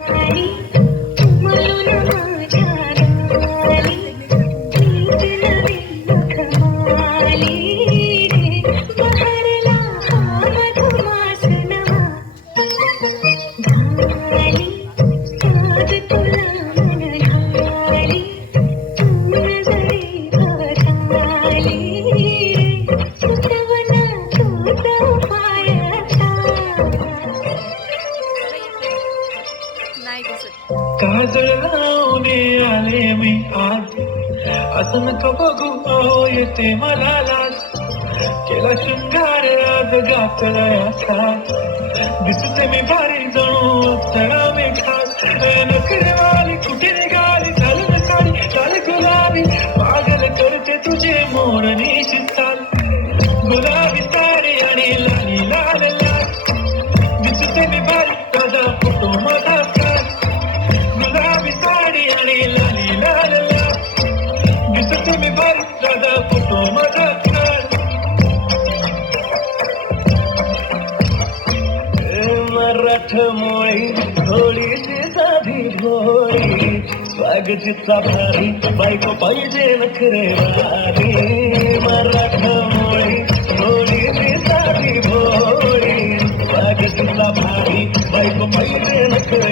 आली म्हणून माझ्या गाली मीच नवी कमाली रे बहरला हा मधुमास नवा घाली साद तुला मन घाली तू नजरे भवताली रे सुतवना तूच उपायाचा नाही दिसत. काजळ लावणे आले मी आज असं नका बघू अहो येते मला लाज केला शृंगार आज गातळ्याचा दिसते मी भारी जणू अप्सरा मी खास नखरेवाली कुठे निघाली चालू साडी चाल गुलाबी पागल करते तुझे मोरनीची चाल गुलाबी साडी आणि लाली लाल लाल दिसते मी भारी ताजा फोटो माझा गुलाबी साडी आणि लाली लाल लाल दिसते मी भारी दादा फोटो माझा मराठमोळी थोडीशी साधी भोळी स्वागतीचा भारी बायको पाहिजे नखरेवाली मराठमोळी थोडीशी साधी भोळी स्वागतीचा भारी बायको पाहिजे नखरे